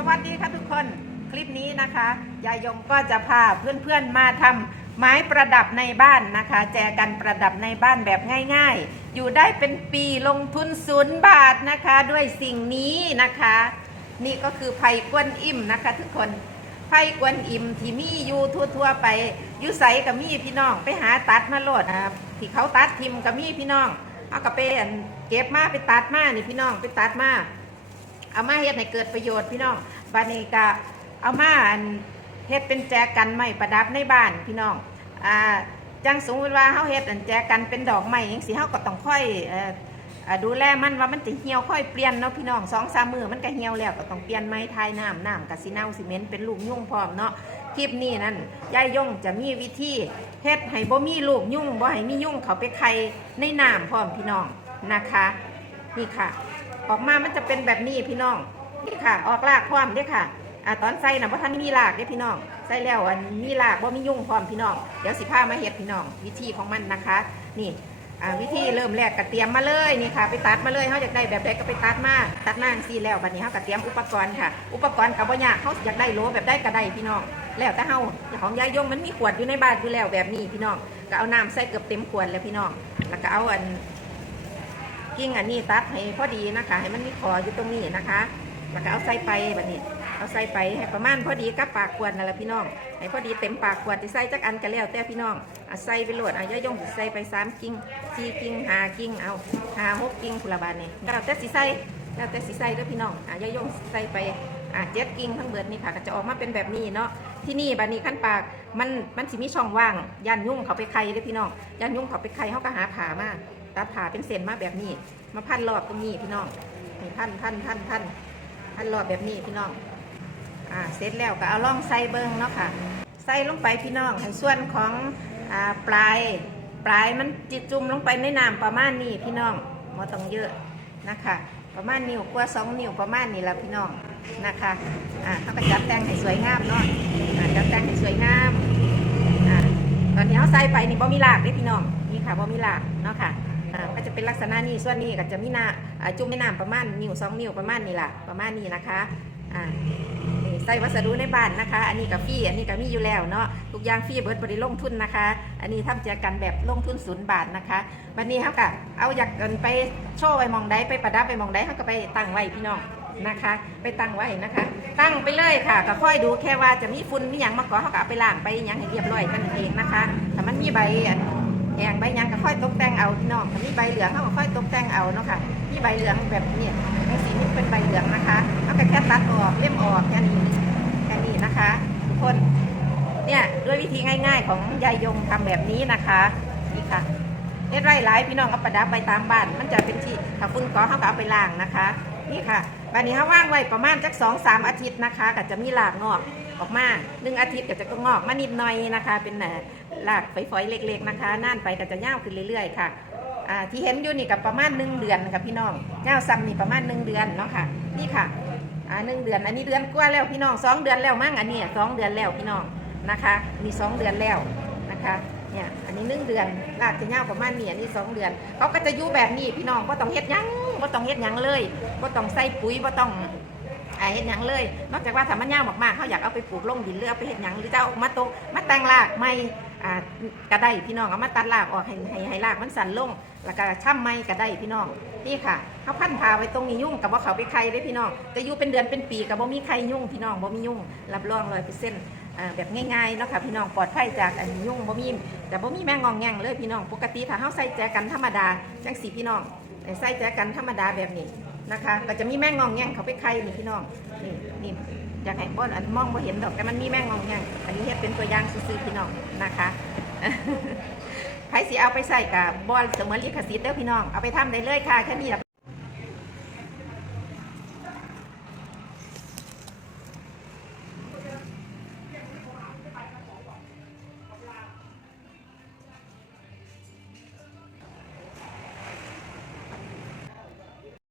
สวัสดีค่ะทุกคนคลิปนี้นะคะยายยงก็จะพาเพื่อนๆมาทำไม้ประดับในบ้านนะคะ แจกันประดับในบ้านแบบง่าย ๆ อยู่ได้เป็นปีลงทุนศูนย์บาทนะคะด้วยสิ่งนี้นะคะ นี่ก็คือไผ่กวนอิ่มนะคะ ทุกคนไผ่กวนอิ่มที่มีอยู่ทั่วๆไปยุใสกับมีพี่น้องไปหาตัดมาโลดนะที่เขาตัดทิมกับมีพี่น้องเอากระเปนเก็บมาไปตัดมานี่พี่น้องไปตัดมา เอามาเฮ็ดให้เกิดประโยชน์พี่น้องบานี้ก็เอามาเฮ็ดเป็นแจกันไม้ประดับในบ้านพี่น้องอ่าจังสมมติว่าเฮาเฮ็ดอันแจกันเป็นดอกไม้จังซี่เฮาก็ต้องค่อยดูแลมันว่ามันจะเหี่ยวค่อยเปลี่ยนเนาะพี่น้องสองสามมือมันก็เหี่ยวแล้วก็ต้องเปลี่ยนไม้ทายน้ำน้ำกับสิเน่าสิเหม็นเป็นลูกยุ่งพร้อมเนาะคลิปนี้นั่นยายยงจะมีวิธีเฮ็ดให้บ่มีลูกยุ่งบ่ให้มียุ่งเขาไปไข่ในน้ำพร้อมพี่น้องนะคะ นี่ค่ะ ออกมามันจะเป็นแบบนี้พี่น้องนี่ค่ะ ออกรากพร้อมเด้อค่ะอ่าตอนใส่นะว่าท่านมีรากเด้อพี่น้องใส่แล้วอันมีรากว่ามียุ่งพร้อมพี่น้องเดี๋ยวสิพามาเฮ็ดพี่น้อง วิธีของมันนะคะ นี่วิธีเริ่มแรกก็เตรียมมาเลยนี่ค่ะ ไปตัดมาเลยเขาอยากได้แบบใดก็ไปตัดมาตัดมางซี่แล้วบัดนี้เขาก็เตรียมอุปกรณ์ค่ะ อุปกรณ์กับว่ายากเขาอยากได้โลแบบได้ก็ได้พี่น้อง แล้วแต่เฮาของยายยงมันมีขวดอยู่ในบ้านอยู่แล้วแบบนี้พี่น้องก็เอาน้ำใส่เกือบเต็มขวดแล้วพี่น้อง แล้วก็เอาอัน กิ่งอันนี้ตัดให้พอดีนะคะ ให้มันมีคออยู่ตรงนี้นะคะแล้วก็เอาใส่ไปแบบนี้ เอาใส่ไปให้ประมาณพอดีกับปากขวดนั่นแหละพี่น้อง ให้พอดีเต็มปากขวดที่ใส่จักอันก็แล้วแต่พี่น้องเอาใส่ไปโหลดเอาย่อยงใส่ไปสามกิ่งสี่กิ่งห้ากิ่งเอาห้าหกกิ่งคุละบาทนี่แล้วแต่สิใส่แล้วแต่สิใส่เด้อพี่น้องอะย่อยงใส่ไปอะเจ็ดกิ่งทั้งเบิดนี่ค่ะก็จะออกมาเป็นแบบนี้เนาะที่นี่บานี้ขั้นปากมันมันสิมีช่องว่างยันยุ่งเขาไปไข่เด้อพี่น้องยันยุ่งเขาไปไข่เขาก็หาผ่ามา ตัดผ่าเป็นเส้นมาแบบนี้ มาพันรอบตรงนี้พี่น้องนี่พันพันพันพันพันรอบแบบนี้พี่น้องอ่าเสร็จแล้วก็เอาล่องใส่เบิ้งเนาะค่ะใส่ลงไปพี่น้องให้ส่วนของอ่าปลายปลายมันจิจุ่มลงไปในน้ำประมาณนี้พี่น้องมาต้องเยอะนะคะประมาณนิ้วกว่าสองนิ้วประมาณนี้ละพี่น้องนะคะอ่าเขาก็จัดแต่งให้สวยงามเนาะอ่าจัดแต่งให้สวยงามอ่าตอนนี้เขาใส่ไปนี่บ่มีรากเด้พี่น้องนี่ค่ะบ่มีรากเนาะค่ะอ่า ก็จะเป็นลักษณะนี้ส่วนนี้ก็จะมีหน้าจุ่มในน้ำประมาณนิ้วสองนิ้วประมาณนี้ล่ะประมาณนี้นะคะอ่าใส่วัสดุในบ้านนะคะ อันนี้กับฟี่อันนี้ก็มีอยู่แล้วเนาะทุกอย่างฟี่เบิร์ดบริลงทุนนะคะ อันนี้ทำเจอกันแบบลงทุนศูนย์บาทนะคะวันนี้เขาก็เอาอยากเกินไปโชว์ไปมองได้ไปประดับไปมองได้เขาก็ไปตั้งไว้พี่น้องนะคะ ไปตั้งไว้นะคะ ตั้งไปเลยค่ะก็ค่อยดูแค่ว่าจะมีฝุ่นมีหยังมาก่อเขาก็ไปล้างไปหยังให้เรียบร้อยกันเองนะคะแต่มันมีใบ แหงใบยังก็ค่อยตกแต่งเอาพี่น้องมีใบเหลืองเขาก็ค่อยตกแต่งเอาเนาะค่ะมีใบเหลืองแบบนี้ในสีนี้เป็นใบเหลืองนะคะเขาก็แค่ตัดออกเล่มออกแค่นี้แค่นี้นะคะ ทุกคนเนี่ยด้วยวิธีง่าย ๆ ของยายยงทำแบบนี้นะคะนี่ค่ะเล็ดไร่หลายพี่น้องเอาประดับไปตามบ้าน มันจะเป็นที่ถ้าฝุ่นเก็เขาก็เอาไปล้างนะคะ นี่ค่ะบันนี้เขาว่างไว้ประมาณจักสองสามอาทิตย์นะคะก็จะมีหลากงอก ออกมาหนึ่งอาทิตย์ก็จะก็งอกมานิดหน่อยนะคะ เป็นเอ่อหลากฝอยๆเล็ก ๆนะคะน่านไปก็จะยาวขึ้นเรื่อยๆค่ะที่เห็นอยู่นี่กับประมาณหนึ่งเดือนค่ะพี่น้องเงาวซ้ำนี่ประมาณหนึ่งเดือนเนาะค่ะนี่ค่ะหนึ่งเดือนอันนี้เดือนกว่าแล้วพี่น้องสองเดือนแล้วมั้งอันนี้สองเดือนแล้วพี่น้องนะคะมีสองเดือนแล้วนะคะเนี่ยอันนี้หนึ่งเดือนลากจะยาประมาณนี้อันนี้สองเดือนเขาก็จะอยู่แบบนี้พี่น้องก็ต้องเฮ็ดยังก็ต้องเฮ็ดยังเลยก็ต้องใส่ปุ๋ยก็ต้อง อ่าเฮ็ดหยังเลย นอกจากว่าถ้ามันยาวมากๆเขาอยากเอาไปปลูกลงดินหรือเอาไปเฮ็ดหยังหรือจะเอามาโตมาแต่งรากไม่อ่าก็ได้พี่น้องเอามาตัดรากออกให้ให้ให้รากมันสั่นลง แล้วก็ช่ำไม้ก็ได้พี่น้องนี่ค่ะเขาพันพาไว้ตรงนี้ยุ่งกับว่าเขาไปใครได้พี่น้องจะอยู่เป็นเดือนเป็นปีกับบ่มีใครยุ่งพี่น้องบ่มียุ่ง รับรองร้อยเปอร์เซ็นต์แบบง่ายๆเนาะค่ะพี่น้องปลอดภัยจากอันยุ่งบ่มีแต่บ่มีแมงงองแงงเลยพี่น้องปกติถ้าเฮาใส่แจกันธรรมดาจังสีพี่น้องใส่แจกันธรรมดาแบบนี้ นะคะก็จะมีแมงงองแงงเขาไปใครนี่พี่น้องนี่นี่อยากให้ป้อนอันมองบ่เห็นดอกแต่มันมีแมงงองแงงอันนี้เฮ็ดเป็นตัวอย่างซื่อๆพี่น้องนะคะใครสิเอาไปใส่กับบอลเสมือนลิขสิทธิ์เด้อพี่น้องเอาไปทำได้เลยค่ะแค่นี้ล่ะ